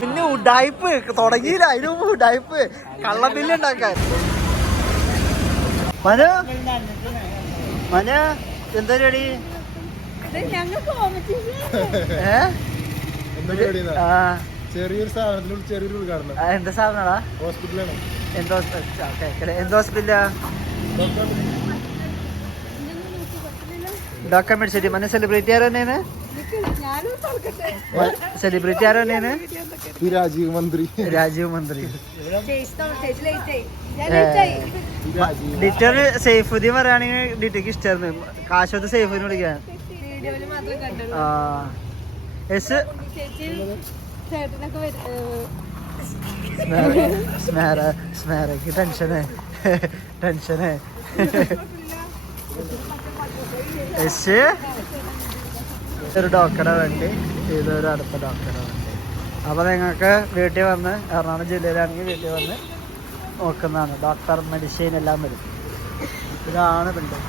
പിന്നെ ഉഡായിപ്പ് തുടങ്ങിയില്ല, അതിന് മുമ്പ് ഉഡായിപ്പ് കള്ളബില്ല് ഉണ്ടാക്കാൻ. മനു മനു എന്താ പരിപാടി? ചെറിയൊരു സ്ഥാപനത്തിനുള്ള ചെറിയൊരു ഉദ്ഘാടനം. എന്താ സ്ഥാപനടാ? ഹോസ്പിറ്റലാണ്. എന്താ ഹോസ്പിറ്റലാ? Doctor medicity. മന സെലിബ്രിറ്റി ആരോ തന്നെയാണ്? സെലിബ്രിറ്റി ആരോ തന്നെയാണ്? രാജീവ് മന്ത്രി. രാജീവ് മന്ത്രി. ഡിറ്റർ സൈഫുദ്ദീൻ പറയുകയാണെങ്കിൽ ഡിറ്റക്ക് ഇഷ്ടമായിരുന്നു. കാശത്ത് സൈഫുദ്ദീൻ വിളിക്കാൻ. സ്മേരക്ക് ടെൻഷന് ഒരു ഡോക്ടറെ വേണ്ടി ഇതൊരു അടുത്ത ഡോക്ടറെ വേണ്ടി. അപ്പോൾ നിങ്ങൾക്ക് വീട്ടിൽ വന്ന് എറണാകുളം ജില്ലയിലാണെങ്കിൽ വീട്ടിൽ വന്ന് നോക്കുന്നതാണ്. ഡോക്ടർ മെഡിസിൻ എല്ലാം വരും. ഇതാണ് ബിൽഡിംഗ്.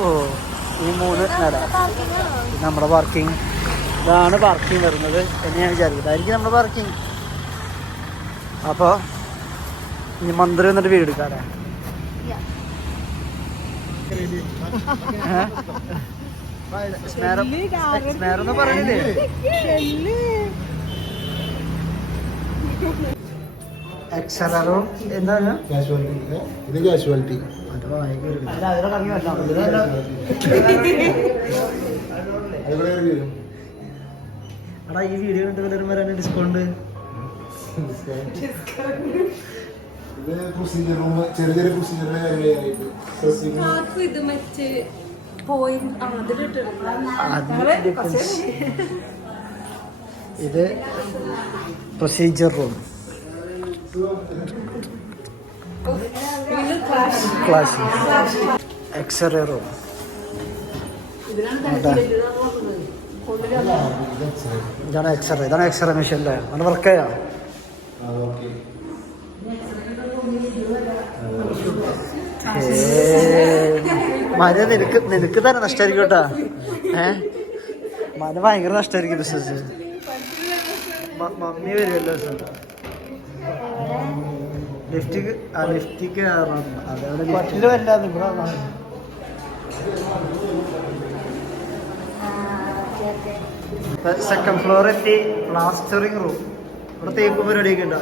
ഓ ഈ 3 നില നമ്മുടെ പാർക്കിംഗ്. ഇതാണ് പാർക്കിംഗ് വരുന്നത് എന്ന് ഞാൻ വിചാരിക്കുന്നത്. ആയിരിക്കും നമ്മുടെ പാർക്കിംഗ്. അപ്പോൾ ഇനി മന്ത്രി വന്നിട്ട് വീട് എടുക്കാറേ. സ്മേറെന്ന് പറയുന്നില്ലേ? എക്സറോ എന്താണ്? ഇത് കാഷ്വാലിറ്റി. എടാ ഈ വീഡിയോ കണ്ടിട്ട് വല്ലവരും വരാൻ ഡിസ്കൗണ്ട്. ഇത് procedure room. Class x-ray room. ഇതാണ് എക്സ്റേ. ഇതാണ് എക്സ്റേ മെഷീൻ അല്ലേ? നല്ല വർക്ക് ചെയ്യാം. മന നിനക്ക് തന്നെ നഷ്ടമായിരിക്കും കേട്ടാ. മന ഭയങ്കര നഷ്ടമായിരിക്കും ബിസിനസ്. മമ്മി വരുമല്ലോ ലിഫ്റ്റിക്ക്. ലിഫ്റ്റിക്ക് അതേപോലെ വല്ലാതെ ഇവിടെ സെക്കൻഡ് ഫ്ലോർ എത്തി. Plastering room. ഇവിടെ തേപ്പ് പരിപാടിയൊക്കെ ഉണ്ടോ?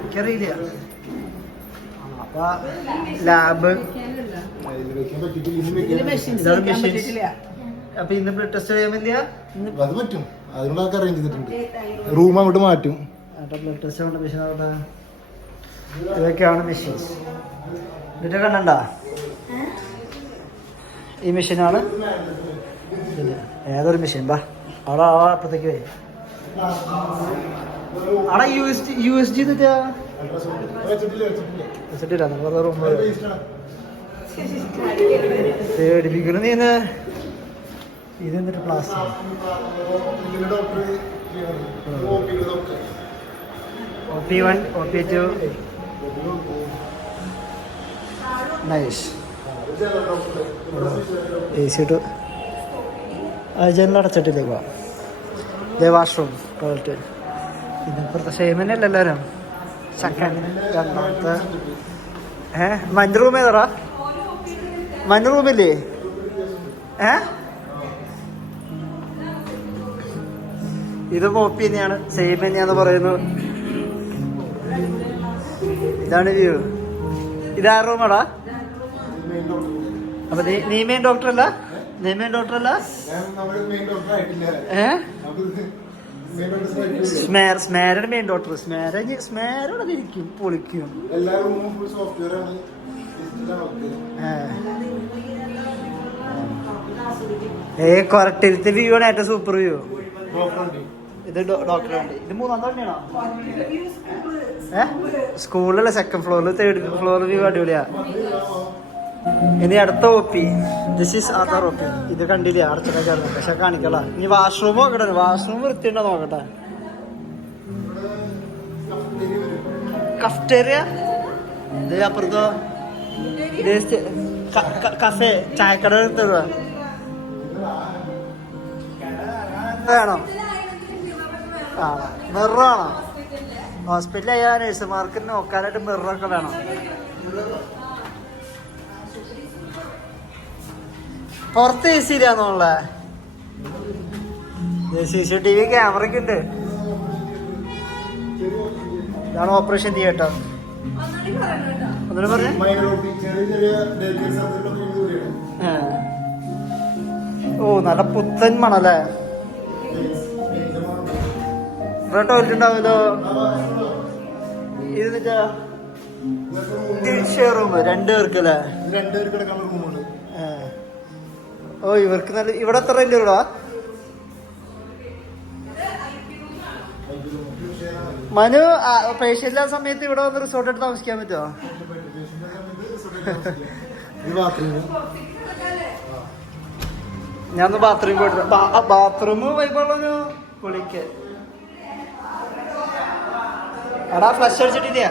എനിക്കറിയില്ല. അപ്പൊ ലാബ്. ഇതാണ് മെഷീൻസ്. അപ്പൊ ഇന്ന് ബ്ലഡ് ടെസ്റ്റ് ചെയ്യാൻ പറ്റില്ല. അത് പറ്റും. അതിനോടൊക്കെ അറേഞ്ച് ചെയ്തിട്ടുണ്ട്. റൂം അങ്ങോട്ട് മാറ്റും. ബ്ലഡ് ടെസ്റ്റ് കൊണ്ട് മെഷീൻ അവിടെ. ഇതൊക്കെയാണ് മെഷീൻസ്. ഇതിന്റെ കണ്ടണ്ട ഈ മെഷീനാണ്. ഏതൊരു മെഷീൻ ബാ അവിടെ അപ്പുറത്തേക്ക് വരും. അവിടെ USG പേടിപ്പിക്കണം നീ. ഇത് എന്നിട്ട് plastic. OP1 OP2 nice. AC ഇട്ടു. ജനലടച്ചിട്ടില്ലേക്കോ? ഇതേ വാഷ്റൂം ടോയ്ലറ്റ്. ഇതിപ്പുറത്തെ സെയിം തന്നെയല്ല എല്ലാവരും. സെക്കൻഡ് രണ്ടാമത്തെ മഞ്ഞ റൂം ഏതാടാ? മഞ്ഞ റൂമില്ലേ? ഇത് OP തന്നെയാണ്. സെയിം തന്നെയാന്ന് പറയുന്നു. ഇതാണ് വ്യൂ. ഇതാ റൂമാടാ. അപ്പൊ നീ മെയിൻ ഡോക്ടറല്ല? നീ മെയിൻ ഡോക്ടറല്ല? സ്മേരയുടെ മെയിൻ ഡോക്ടർ. സ്മേരോടെ ഇരിക്കും പൊളിക്കും. കൊറട്ടിലത്തെ വ്യൂ ആണ് ഏറ്റവും സൂപ്പർ വ്യൂ. ഇത് ഡോക്ടറുണ്ട്. ഇത് 3-ാം തവണയാണോ? സ്കൂളിലല്ല, സെക്കൻഡ് ഫ്ലോറിൽ. 3rd ഫ്ലോർ വ്യൂ അടിപൊളിയാ. ഇനി അടുത്ത OP. This is other OP. ഇത് കണ്ടില്ലേ? അടച്ചിട്ടൊക്കെ പക്ഷെ കാണിക്കല. ഇനി വാഷ്റൂം നോക്കട്ടെ. വാഷ്റൂം വൃത്തിയുണ്ടോ നോക്കട്ടെ. കഫ്റ്റേറിയ. ഇത് അപ്പുറത്തോ കഫേ ചായക്കട തരുക. വേണോ? ആ മിററാണോ? ഹോസ്പിറ്റലായ നഴ്സുമാർക്ക് നോക്കാനായിട്ട് മിററൊക്കെ വേണം. പുറത്ത് AC ഇല്ലാന്നുള്ള CCTV ക്യാമറ ഒക്കെ ഉണ്ട്. ഇതാണ് ഓപ്പറേഷൻ തിയേറ്റർ. ഒന്നിനു പറഞ്ഞേ. ഓ നല്ല പുത്തൻ മണല്ലേ. ഇവിടെ ടോയ്ലറ്റ് ഉണ്ടാവുമല്ലോ. ഇത് ഷെയർ റൂം 2 പേർക്കല്ലേ? 2 പേർക്ക് കിടക്കാനുള്ള റൂമുണ്ട്. ഓ ഇവർക്ക് നല്ല. ഇവിടെ എത്ര റെന്റ് ഇടാ? മനു പേഷ്യന്റ് സമയത്ത് ഇവിടെ വന്ന് റിസോർട്ട് എടുത്ത് താമസിക്കാൻ പറ്റുമോ? ഞാൻ ബാത്റൂം പോയിട്ട് ബാത്റൂം വൈബുള്ളൊരു കുളിക്ക്. എടാ ഫ്ലഷ് അടിച്ചിട്ടില്ല.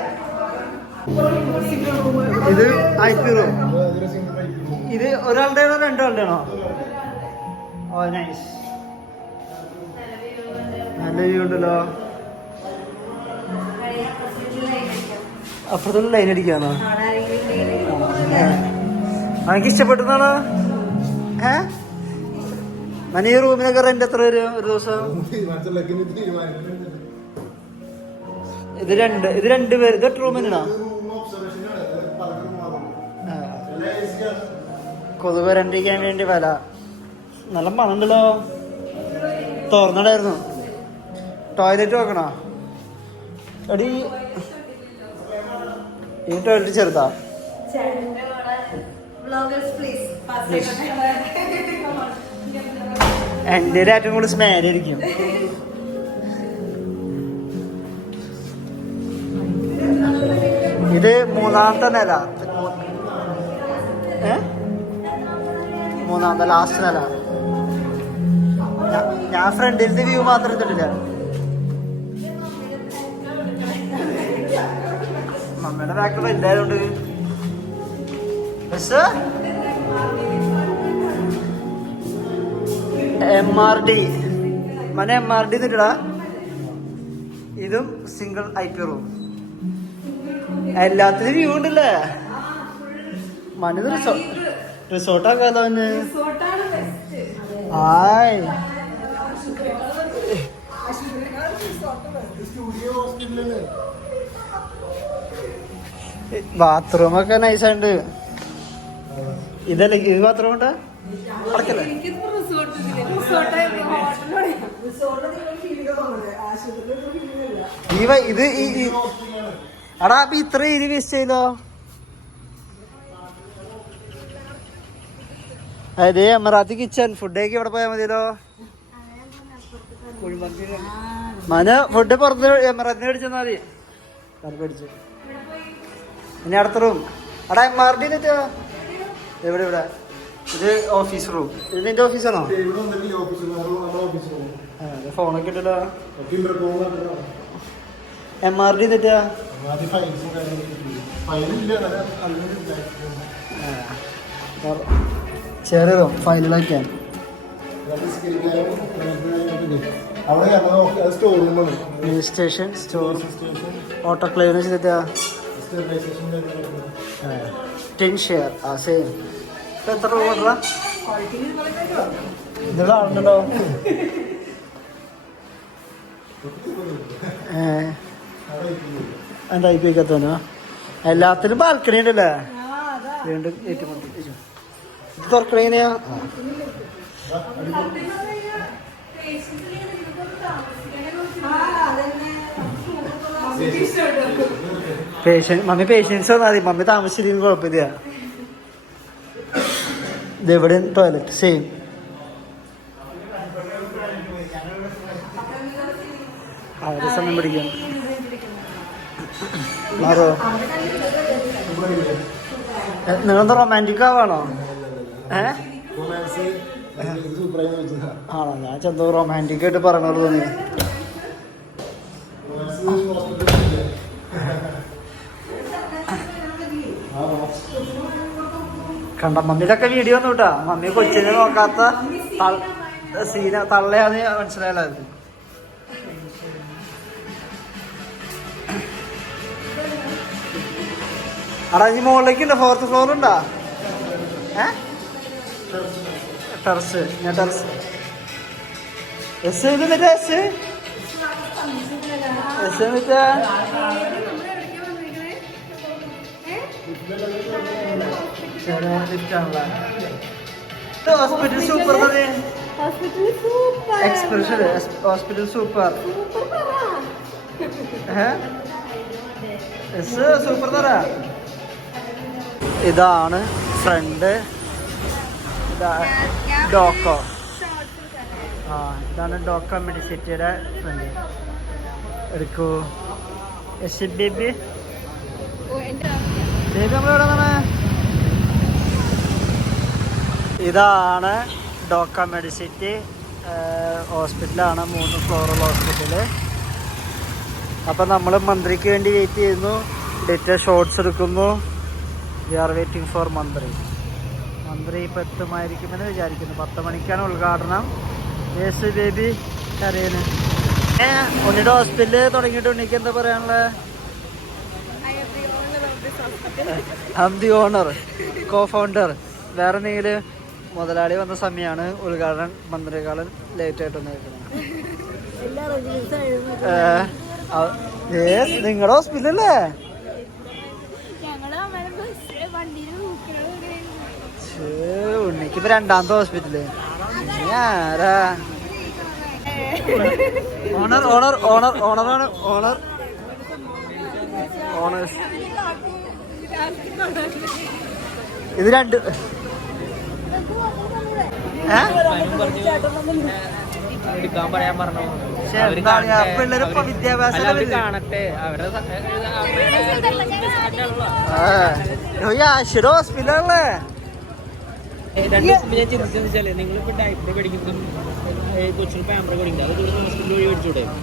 ഇത് IP റൂം. ഇത് ഒരാളുടെ ആണോ 2 ആളുടെ ആണോ? ഓ നൈസ്. നല്ല വ്യൂ ഉണ്ടല്ലോ. അപ്പുറത്തുള്ള ലൈൻ അടിക്കാന്നോ? എനിക്ക് ഇഷ്ടപ്പെട്ടതാണോ? ഞാൻ ഈ റൂമിനൊക്കെ റെന്റ് എത്ര വരും ഒരു ദിവസം? ഇത് 2 പേര്. ഇത് 8 റൂമിനാണോ? കൊതുക് വരണ്ടിരിക്കാൻ വേണ്ടി വില. നല്ല മണുണ്ടല്ലോ. തുറന്നിടായിരുന്നു. ടോയ്ലറ്റ് നോക്കണോ? എടി ഈ ടോയ്ലറ്റ് ചെറുതാ. എൻ്റെ ഏറ്റവും കൂടുതൽ സ്മെല്ലായിരിക്കും. ഇത് 3ാമത്തെ നില. 3ാമത്തെ ലാസ്റ്റ് നില. ഞാൻ ഫ്രണ്ടിലത്തെ വ്യൂ മാത്രം എടുത്തിട്ടില്ല. മമ്മയുടെ ബാക്ക് വലുതായതുകൊണ്ട് MRD മനെ MRD എന്നിട്ടാ. ഇതും സിംഗിൾ IP റൂം. എല്ലാത്തിനും വ്യൂ ഉണ്ടല്ലേ. മനത് റിസോർട്ടാക്കാലോ. ആയ് ബാത്റൂമൊക്കെ നൈസാണ്ട്. ഇതല്ലേ ഇത് ബാത്റൂം ഉണ്ടാ അടക്കല്ലേ? ഇത് അടാ അപ്പൊ ഇത്ര ഇത് വേസ്റ്റ് ചെയ്തോ. അതെ എമറാത്തി കിച്ചൺ. ഫുഡേക്ക് ഇവിടെ പോയാൽ മതിയല്ലോ. മന ഫുഡ് പുറത്ത് എമറാത്തിന് മേടിച്ചാൽ മതി. മേടിച്ചു. ഇനി അടുത്ത റൂം. അടാ MRD എന്നിട്ടോ? എവിടെ ഇവിടെ? ഇത് ഓഫീസ് റൂം. ഇത് നിന്റെ ഓഫീസാണോ? ഫോണൊക്കെ ഇട്ടല്ലോ. MRD എന്നിട്ടാ? ചെറിയതോ ഫയലുകളൊക്കെയാണ്. സ്റ്റേഷൻ സ്റ്റോർ ഓട്ടോക്ലേവ് ചെയ്തിട്ടാ? 10 ഷെയർ. ആ സെയിം. ഇപ്പം എത്ര രൂപ കൊണ്ടാ? ഇതുള്ള ആളുണ്ടല്ലോ. എന്താ IP തോന്നുക? എല്ലാത്തിനും ബാൽക്കണി ഉണ്ടല്ലേ? വീണ്ടും ഇത് തുറക്കണേനെയാ? മമ്മി പേഷ്യൻസ് വന്നാൽ മതി. മമ്മി താമസിച്ചിരിക്കും കുഴപ്പമില്ല. ഇതെവിടെ ടോയ്ലറ്റ് സെയിം. അവരുടെ സമയം പിടിക്കും. മാറോ? നിങ്ങളെന്താ റൊമാൻറ്റിക് ആവാണോ? ആണോ? ഞാൻ ചെന്തോ റൊമാൻറ്റിക് ആയിട്ട് പറയണത് തോന്നി. കണ്ട മമ്മിയിലൊക്കെ വീഡിയോ ഒന്നും കിട്ടാ. മമ്മി കൊച്ചിനെ നോക്കാത്ത സീന തള്ളയാന്ന് മനസ്സിലായല്ലോ അത്. അടാ ഇനി മുകളിലേക്കുണ്ടോ? 4th ഫ്ലോർ ഉണ്ടോ? ടെറസ്. ഞാൻ ടെറസ് എസ് എന്നിട്ട് എസ് എസ് എന്നിട്ട് ഹോസ്പിറ്റൽ സൂപ്പർ തന്നെ. Expression hospital super. സൂപ്പർ തറ. ഇതാണ് ഫ്രണ്ട്. ഡോക്കോ. ഇതാണ് ഡോക്കോ മെഡിസിറ്റിയുടെ ഫ്രണ്ട്. എടുക്കൂ. ബേബി ബേബി നമ്മളെവിടെ നിന്നാണ്? ഇതാണ് ഡോക്ക മെഡിസിറ്റി ഹോസ്പിറ്റലാണ്. 3 ഫ്ലോറുള്ള ഹോസ്പിറ്റല്. അപ്പം നമ്മൾ മന്ത്രിക്ക് വേണ്ടി വെയിറ്റ് ചെയ്യുന്നു. ഡേറ്റ ഷോട്ട്സ് എടുക്കുന്നു. We are waiting for mantri. മന്ത്രി ഇപ്പം എത്തുമായിരിക്കുമെന്ന് വിചാരിക്കുന്നു. 10 മണിക്കാണ് ഉദ്ഘാടനം. യേസ് ബേബി കരയന്. ഉണ്ണിയുടെ ഹോസ്പിറ്റല് തുടങ്ങിയിട്ട് ഉണ്ണിക്ക് എന്താ പറയാനുള്ളത്? I am the owner, co founder. വേറെ എന്തെങ്കിലും? മുതലാളി വന്ന സമയമാണ് ഉദ്ഘാടനം. മന്ത്രിക്കാലം ലേറ്റ് ആയിട്ടൊന്നും കേൾക്കണം. നിങ്ങളുടെ ഹോസ്പിറ്റലല്ലേ? ഉണ്ണിക്കിപ്പോ 2ാമത്തെ ഹോസ്പിറ്റല്. ആരാ ഓണർ? ഓണർ ഓണർ ഓണറാണ്. Owner owners. ഇത് 2 പിള്ളേരിപ്പോ വിദ്യാഭ്യാസം ഹോസ്പിറ്റലല്ലേ?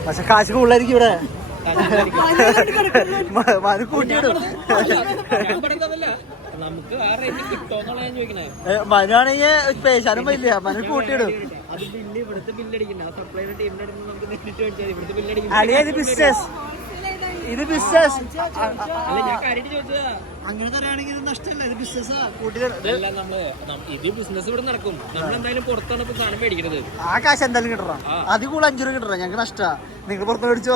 പക്ഷെ കാശ് കൂടുതലായിരിക്കും ഇവിടെ. മന കൂട്ടിയിടും. മനാണെങ്കിൽ പേശാനും പറ്റില്ല. മന കൂട്ടിയിടും. അളിയ ഇത് ബിസിനസ്. ഇത് ബിസിനസ്. അങ്ങനെ തരാണെങ്കിൽ ഇത് നഷ്ടമല്ല. ഇത് ബിസിനസ്സാ. ഇത് ബിസിനസ് ഇവിടെ നടക്കും. നമ്മളെന്തായാലും പുറത്താണ് ഇപ്പൊ സാധനം മേടിക്കുന്നത്. ആ കാശ് എന്തായാലും കിട്ടണം. അതിൽ കൂടുതൽ 5 രൂപ കിട്ടണം. ഞങ്ങൾക്ക് നഷ്ടാ. നിങ്ങൾ പുറത്ത് മേടിച്ചോ.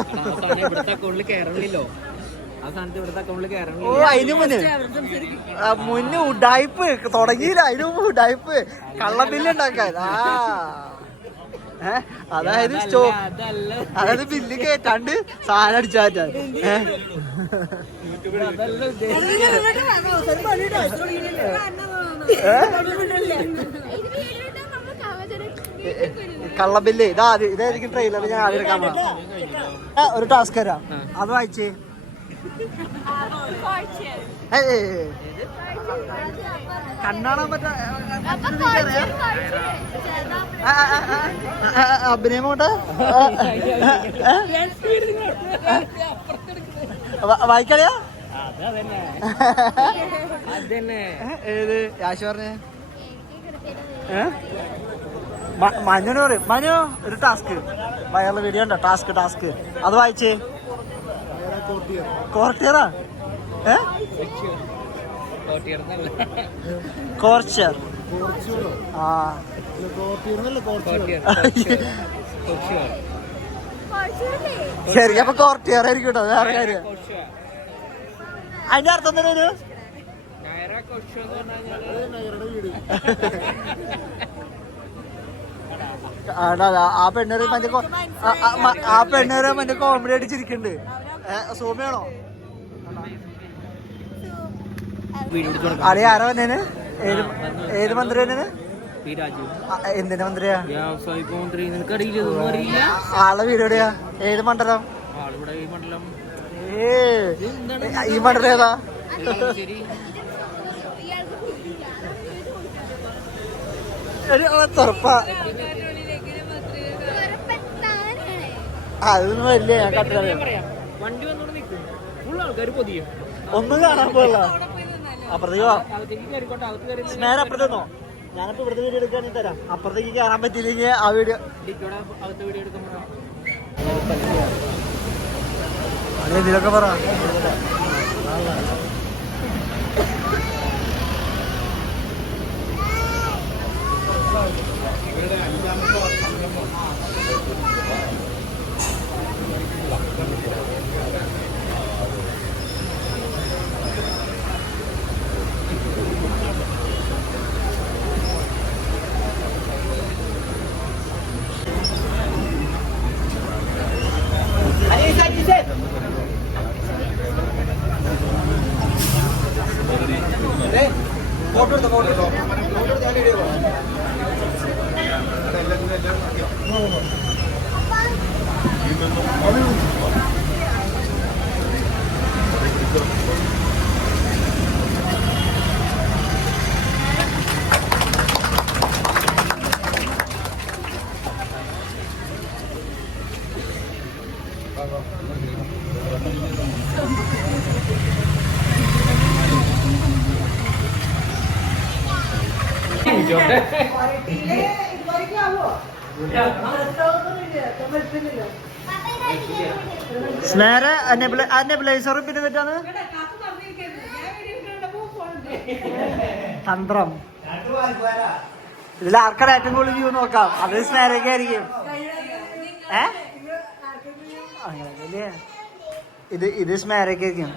ഇവിടുത്തെ അക്കൗണ്ടിൽ കയറണില്ലല്ലോ. ആ സ്ഥാനത്ത് ഇവിടുത്തെ അക്കൗണ്ടിൽ കയറണം. ഓ അതിന് മുന്നേ ഉഡായിപ്പ് തുടങ്ങിയില്ല. അതിന് മുമ്പ് ഉഡായിപ്പ് കള്ളബില്ല് ഉണ്ടാക്കാൻ. അതായത് അതായത് ബില്ല് കേട്ടാണ്ട് സാധനം അടിച്ചു മാറ്റാൻ. കള്ളബില്ല് ഇതായിരിക്കും ട്രെയിലർ. ഞാൻ ആദ്യം എടുക്കാൻ പോകാം. ഒരു ടാസ്ക് തരാം, അത് വായിച്ചേ. കണ്ണാണാൻ പറ്റാ അഭിനയം കൊണ്ട് വായിക്കളിയാ? ഏത് യാശ് പറഞ്ഞേ? മനുവിന് പറയും. മനു ഒരു ടാസ്ക് വയറുള്ള വീഡിയോ ഉണ്ടോ? ടാസ്ക് അത് വായിച്ചേ. കോർട്ടിയറാ? കോർച്ചർ. ശരി, അപ്പൊ കോർട്ടിയർ ആയിരിക്കും കേട്ടോ. വേറെ കാര്യം അതിന്റെ അർത്ഥം തന്നെ ഒരു ആ പെണ്ണേര് മറ്റേ കോമഡി അടിച്ചിരിക്കുന്നുണ്ട്. സോമയാണോ? ആരാ വന്നേന്? ഏത് മന്ത്രി വന്നേന്? എന്തിന്റെ മന്ത്രിയാ? ആളെ വീട് എവിടെയാ? ഏത് മണ്ഡലം? ഈ മണ്ഡലം ഏതാ? തുറപ്പാ. അതൊന്നും വരില്ല. ഞാൻ കണ്ടില്ല. ഒന്നും കാണാൻ പോല. അപ്പുറത്തേക്ക് സ്നേഹം അപ്പുറത്തേന്നോ? ഞാനിപ്പോ ഇവിടുത്തെ വീഡിയോ എടുക്കുകയാണെങ്കിൽ തരാം. അപ്പുറത്തേക്ക് കയറാൻ പറ്റിയില്ലെങ്കിൽ ആ വീഡിയോ അകത്ത് വീഡിയോ എടുക്കുമ്പോൾ അതെ ഇതിലൊക്കെ പറ. സ്നേഹ നെബുലൈസർ പിന്നെ തെറ്റാണ് തന്ത്രം. ഇതിൽ ആർക്കാണ് ഏറ്റവും കൂടുതൽ വ്യൂ നോക്കാം, അത് സ്നേഹയൊക്കെ ആയിരിക്കും. അങ്ങനെ ഇത് സ്മേരൊക്കെ ആയിരിക്കും.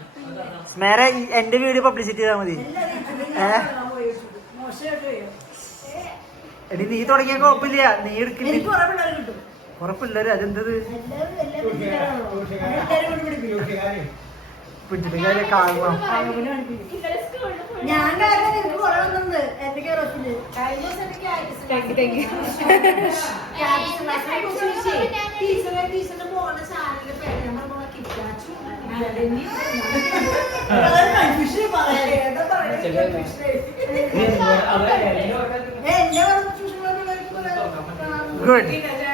സ്മേര എന്റെ വീഡിയോ പബ്ലിസിറ്റി ചെയ്താൽ മതി. എടി നീ തുടങ്ങിയ കുഴപ്പമില്ല, നീ എടുക്കില്ല. കുറെ പിള്ളേര് അതെന്തത് പിടിച്ചിട്ട് കാര്യം കാണണം. ഞാൻ എന്റെ കേരളത്തില് ടീച്ചറിന്റെ മോളുടെ ചാനലിന്റെ പേര് ഗുഡ്.